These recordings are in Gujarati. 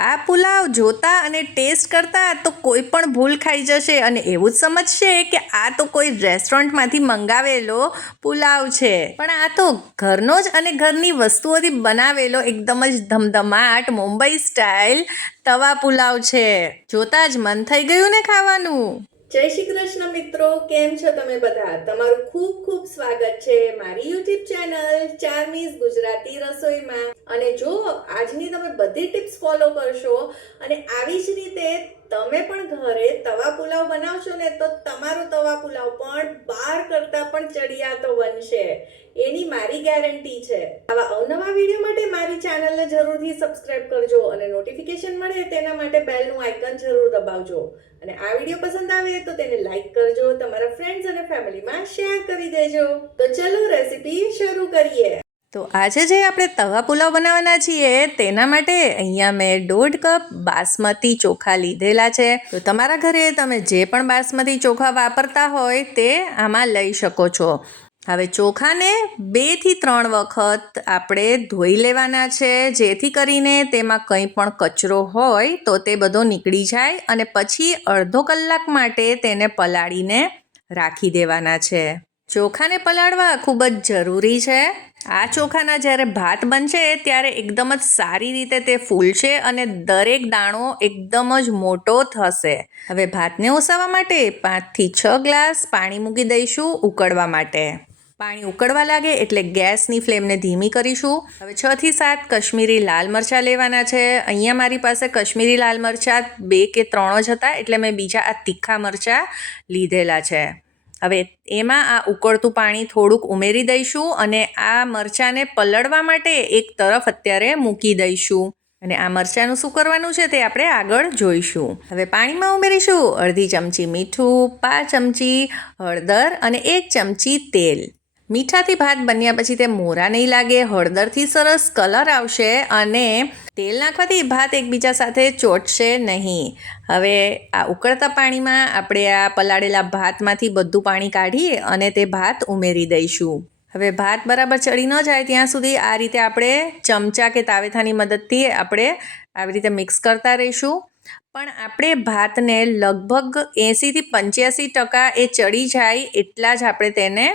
આ પુલાવ જોતા અને ટેસ્ટ કરતા તો કોઈ પણ ભૂલ ખાઈ જશે અને એવું જ સમજશે કે આ તો કોઈ રેસ્ટોરન્ટમાંથી મંગાવેલો પુલાવ છે. પણ આ તો ઘરનો જ અને ઘરની વસ્તુઓથી બનાવેલો એકદમ જ ધમધમાટ મુંબઈ સ્ટાઇલ તવા પુલાવ છે. જોતા જ મન થઈ ગયું ને ખાવાનું? જય શ્રી કૃષ્ણ મિત્રો, કેમ છો તમે બધા? તમારું ખૂબ ખૂબ સ્વાગત છે મારી યુટ્યુબ ચેનલ ચાર્મીઝ ગુજરાતી રસોઈમાં. અને જો આજની તમે બધી ટિપ્સ ફોલો કરશો અને આવી જ રીતે તમે પણ ઘરે તવા પુલાવ બનાવશો ને તો તમારો તવા પુલાવ પણ બાર કરતા પણ ચડિયાતો બનશે. એની મારી ગેરંટી છે. આવા અવનવા વીડિયો માટે મારી ચેનલને જરૂરથી સબસ્ક્રાઇબ કરજો અને નોટિફિકેશન મળે તેના માટે બેલનું આઇકન જરૂર દબાવજો. અને આ વીડિયો પસંદ આવે તો તેને લાઇક કરજો, તમારા ફ્રેન્ડ્સ અને ફેમિલીમાં શેર કરી દેજો. તો ચલો રેસીપી શરૂ કરીએ. તો આજે જે આપણે તવા પુલાવ બનાવવાના છીએ, તેના માટે અહીંયા મેં દોઢ કપ બાસમતી ચોખા લીધેલા છે. તો તમારા ઘરે તમે જે પણ બાસમતી ચોખા વાપરતા હોય, તે આમાં લઈ શકો છો. હવે ચોખાને બેથી ત્રણ વખત આપણે ધોઈ લેવાના છે, જેથી કરીને તેમાં કંઈ પણ કચરો હોય, તો તે બધો નીકળી જાય અને પછી અડધો કલાક માટે તેને પલાળીને રાખી દેવાના છે. ચોખાને પલાળવા ખૂબ જ જરૂરી છે. આ ચોખાના જ્યારે ભાત બનશે, ત્યારે એકદમ જ સારી રીતે તે ફૂલશે અને દરેક દાણો એકદમ જ મોટો થશે. હવે ભાતને ઓસાવવા માટે પાંચથી છ ગ્લાસ પાણી મૂકી દઈશું ઉકળવા માટે. પાણી ઉકળવા લાગે એટલે ગેસની ફ્લેમને ધીમી કરીશું. હવે છ થી સાત કશ્મીરી લાલ મરચાં લેવાના છે. અહીંયા મારી પાસે કશ્મીરી લાલ મરચાં બે કે ત્રણ જ હતા, એટલે મેં બીજા આ તીખા મરચાં લીધેલા છે. હવે એમાં આ ઉકળતું પાણી થોડુંક ઉમેરી દઈશું અને આ મરચાંને પલળવા માટે એક તરફ અત્યારે મૂકી દઈશું. અને આ મરચાંનું શું કરવાનું છે તે આપણે આગળ જોઈશું. હવે પાણીમાં ઉમેરીશું અડધી ચમચી મીઠું, પાંચ ચમચી હળદર અને એક ચમચી તેલ. મીઠાથી ભાત બન્યા પછી તે મોરા નહીં લાગે, હળદરથી સરસ કલર આવશે અને તેલ નાખવાથી ભાત એકબીજા સાથે ચોટશે નહીં. હવે આ ઉકળતા પાણીમાં આપણે આ પલાળેલા ભાતમાંથી બધું પાણી કાઢી અને તે ભાત ઉમેરી દઈશું. હવે ભાત બરાબર ચડી ન જાય ત્યાં સુધી આ રીતે આપણે ચમચા કે તાવેથાની મદદથી આપણે આવી રીતે મિક્સ કરતા રહીશું. પણ આપણે ભાતને લગભગ એંસીથી પંચ્યાસી ટકા એ ચડી જાય એટલા જ આપણે તેને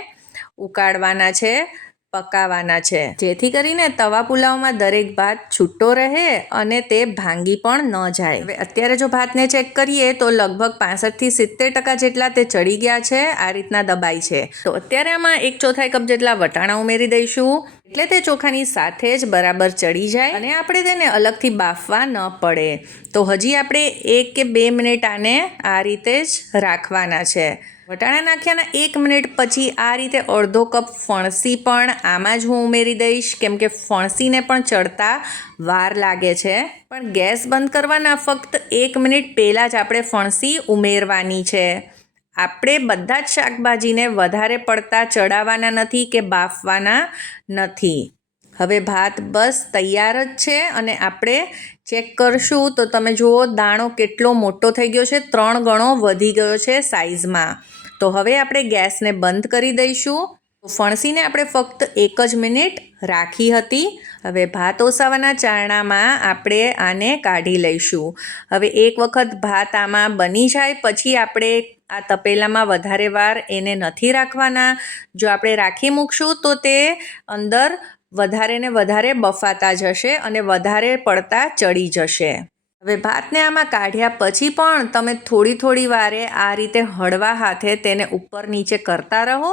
ઉકાળવાના છે પકાવવાના છે. જેથી કરીને તવા પુલાવમાં દરેક ભાત છૂટો રહે અને તે ભાંગી પણ ન જાય. હવે અત્યારે જો ભાતને ચેક કરીએ તો લગભગ પાસઠથી સિત્તેર ટકા જેટલા તે ચડી ગયા છે, આ રીતના દબાઈ છે. તો અત્યારે આમાં એક ચોથાઈ કપ જેટલા વટાણા ઉમેરી દઈશું. એટલે તે ચોખાની સાથે જ બરાબર ચડી જાય અને આપણે તેને અલગથી બાફવા ન પડે. તો હજી આપણે એક કે બે મિનિટ આને આ રીતે જ રાખવાના છે. વટાણા નાખ્યાના એક મિનિટ પછી આ રીતે અડધો કપ ફણસી પણ આમાં જ હું ઉમેરી દઈશ. કેમ કે ફણસીને પણ ચડતા વાર લાગે છે. પણ ગેસ બંધ કરવાના ફક્ત એક મિનિટ પહેલાં જ આપણે ફણસી ઉમેરવાની છે. આપણે બધા જ શાકભાજીને વધારે પડતા ચડાવવાના નથી કે બાફવાના નથી. હવે ભાત બસ તૈયાર જ છે અને આપણે ચેક કરશું. તો તમે જુઓ, દાણો કેટલો મોટો થઈ ગયો છે. ત્રણ ગણો વધી ગયો છે સાઇઝમાં તો હવે આપણે ગેસને બંધ કરી દઈશું. ફણસીને આપણે ફક્ત એક જ મિનિટ રાખી હતી. હવે ભાત ઓસાવાના ચારણામાં આપણે આને કાઢી લઈશું. હવે એક વખત ભાત આમાં બની જાય, પછી આપણે આ તપેલામાં વધારે વાર એને નથી રાખવાના. જો આપણે રાખી મૂકશું, તો તે અંદર વધારે ને વધારે બફાતા જશે અને વધારે પડતા ચડી જશે. હવે ભાતને આમાં કાઢ્યા પછી પણ તમે થોડી થોડી વારે આ રીતે હળવા હાથે તેને ઉપર નીચે કરતા રહો,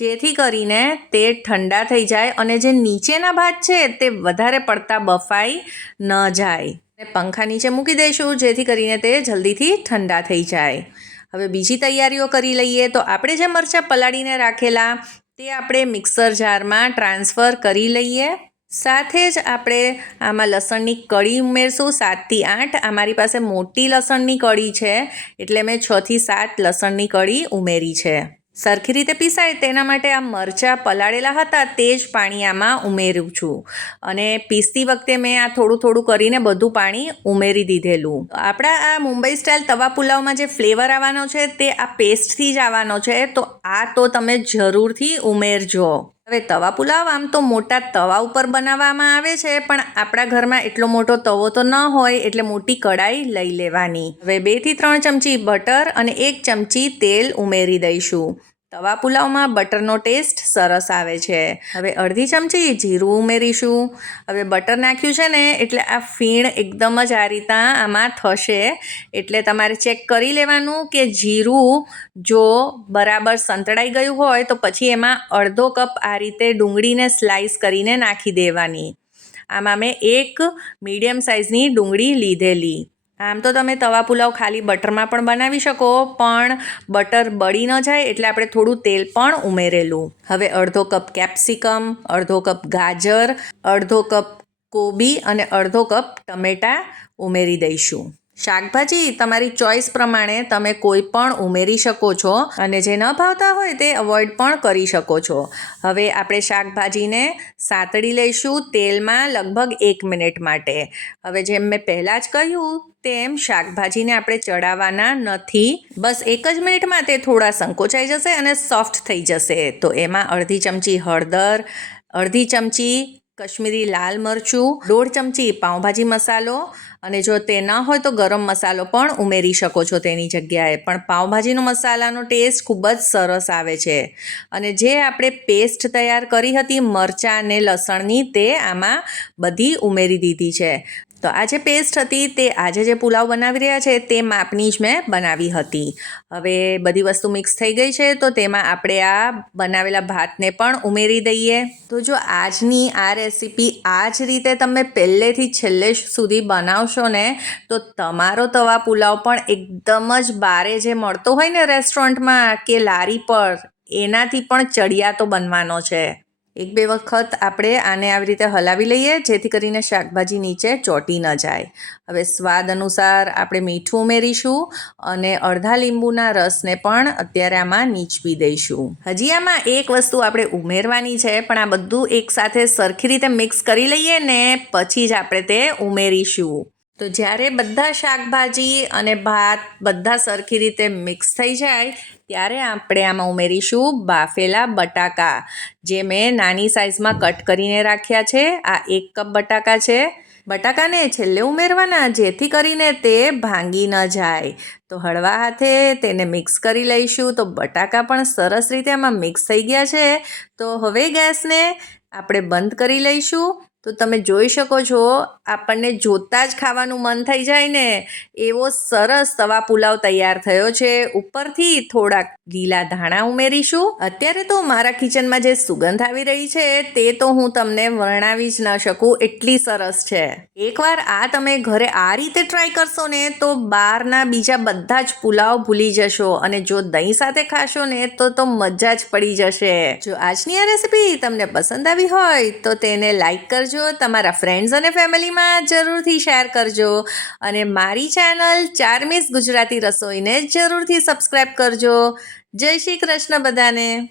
જેથી કરીને તે ઠંડા થઈ જાય અને જે નીચેના ભાત છે તે વધારે પડતા બફાઈ ન જાય. પંખા નીચે મૂકી દઈશું, જેથી કરીને તે જલ્દીથી ઠંડા થઈ જાય. હવે બીજી તૈયારીઓ કરી લઈએ તો આપણે જે મરચાં પલાળીને રાખેલા, તે આપણે મિક્સર જારમાં ટ્રાન્સફર કરી લઈએ. સાથે જ આપણે આમાં લસણની કળી ઉમેરશું સાતથી આઠ. આ મારી પાસે મોટી લસણની કળી છે, એટલે મેં છથી સાત લસણની કળી ઉમેરી છે. સરખી રીતે પીસાય તેના માટે આ મરચાં પલાળેલા હતા, તે જ પાણી આમાં ઉમેરું છું. અને પીસતી વખતે મેં આ થોડું થોડું કરીને બધું પાણી ઉમેરી દીધેલું. આપણા આ મુંબઈ સ્ટાઇલ તવા પુલાવમાં જે ફ્લેવર આવવાનો છે, તે આ પેસ્ટથી જ આવવાનો છે, તો આ તો તમે જરૂરથી ઉમેરજો. હવે તવા પુલાવ આમ તો મોટા તવા ઉપર બનાવવામાં આવે છે, પણ આપણા ઘરમાં એટલો મોટો તવો તો ન હોય એટલે મોટી કડાઈ લઈ લેવાની. હવે બેથી ત્રણ ચમચી બટર અને એક ચમચી તેલ ઉમેરી દઈશું. તવા પુલાવમાં બટરનો ટેસ્ટ સરસ આવે છે. હવે અડધી ચમચી જીરું ઉમેરીશું. હવે બટર નાખ્યું છે ને, એટલે આ ફીણ એકદમ જ આ રીતના આમાં થશે. એટલે તમારે ચેક કરી લેવાનું કે જીરું જો બરાબર સંતળાઈ ગયું હોય તો પછી એમાં અડધો કપ આ રીતે ડુંગળીને સ્લાઈસ કરીને નાખી દેવાની. આમાં મેં એક મીડિયમ સાઇઝની ડુંગળી લીધેલી. આમ તો તમે તવા પુલાવ ખાલી બટરમાં પણ બનાવી શકો, પણ બટર બળી ન જાય એટલે આપણે થોડું તેલ પણ ઉમેરેલું. હવે અડધો કપ કેપ્સિકમ, અડધો કપ ગાજર, અડધો કપ કોબી અને અડધો કપ ટમેટાં ઉમેરી દઈશું. શાકભાજી તમારી ચોઈસ પ્રમાણે તમે કોઈ પણ ઉમેરી શકો છો અને જે ન ભાવતા હોય તે અવોઇડ પણ કરી શકો છો. હવે આપણે શાકભાજીને સાતડી લઈશું તેલમાં લગભગ એક મિનિટ માટે. હવે જેમ મેં પહેલાં જ કહ્યું, તેમ શાકભાજીને આપણે ચડાવવાના નથી. બસ એક જ મિનિટમાં તે થોડા સંકોચાઈ જશે અને સોફ્ટ થઈ જશે. તો એમાં અડધી ચમચી હળદર, અડધી ચમચી કશ્મીરી લાલ મરચું, દોઢ ચમચી પાઉંભાજી મસાલો અને જો તે ન હોય તો ગરમ મસાલો પણ ઉમેરી શકો છો તેની જગ્યાએ. પણ પાઉંભાજીનો મસાલાનો ટેસ્ટ ખૂબ જ સરસ આવે છે. અને જે આપણે પેસ્ટ તૈયાર કરી હતી મરચાં અને લસણની તે આમાં બધી ઉમેરી દીધી છે. તો આ જે પેસ્ટ હતી તે આજે જે પુલાવ બનાવી રહ્યા છે, તે માપની જ મેં બનાવી હતી. હવે બધી વસ્તુ મિક્સ થઈ ગઈ છે, તો તેમાં આપણે આ બનાવેલા ભાતને પણ ઉમેરી દઈએ. તો જો આજની આ રેસીપી આ જ રીતે તમે પહેલેથી છેલ્લે સુધી બનાવશો ને, તો તમારો તવા પુલાવ પણ એકદમ જ બારે જે મળતો હોય ને રેસ્ટોરન્ટમાં કે લારી પર, એનાથી પણ ચડિયાતો બનવાનો છે. એક બે વખત આપણે આને આવી રીતે હલાવી લઈએ, જેથી કરીને શાકભાજી નીચે ચોંટી ન જાય. હવે સ્વાદ અનુસાર આપણે મીઠું ઉમેરીશું અને અડધા લીંબુના રસને પણ અત્યારે આમાં નીચવી દઈશું. હજી આમાં એક વસ્તુ આપણે ઉમેરવાની છે, પણ આ બધું એકસાથે સરખી રીતે મિક્સ કરી લઈએ ને પછી જ આપણે તે ઉમેરીશું. તો જ્યારે બધા શાકભાજી અને ભાત બધા સરખી રીતે મિક્સ થઈ જાય, ત્યારે આપણે આમાં ઉમેરીશું બાફેલા બટાકા, જે મેં નાની સાઇઝમાં કટ કરીને રાખ્યા છે. આ એક કપ બટાકા છે. બટાકાને છેલ્લે ઉમેરવાના, જેથી કરીને તે ભાંગી ન જાય. તો હળવા હાથે તેને મિક્સ કરી લઈશું. તો બટાકા પણ સરસ રીતે આમાં મિક્સ થઈ ગયા છે. તો હવે ગેસને આપણે બંધ કરી લઈશું. તો તમે જોઈ શકો છો, આપણને જોતાં જ ખાવાનું મન થઈ જાય ને, એવો સરસ તવા પુલાવ તૈયાર થયો છે. ઉપરથી થોડાક લીલા ધાણા ઉમેરીશું. અત્યારે તો મારા કિચનમાં જે સુગંધ આવી રહી છે, તે તો હું તમને વર્ણાવી જ ન શકું, એટલી સરસ છે. એકવાર આ તમે ઘરે આ રીતે ટ્રાય કરશો ને, તો બહારના બીજા બધા જ પુલાવ ભૂલી જશો અને જો દહીં સાથે ખાશો ને, તો તો મજા જ પડી જશે. જો આજની આ રેસીપી તમને પસંદ આવી હોય, તો તેને લાઈક કરજો. કરજો, તમારા ફ્રેન્ડ્સ અને ફેમિલીમાં જરૂરથી શેર કરજો અને મારી ચેનલ ચારમીસ ગુજરાતી રસોઈને જરૂરથી સબસ્ક્રાઈબ કરજો. જય શ્રી કૃષ્ણ બધાને.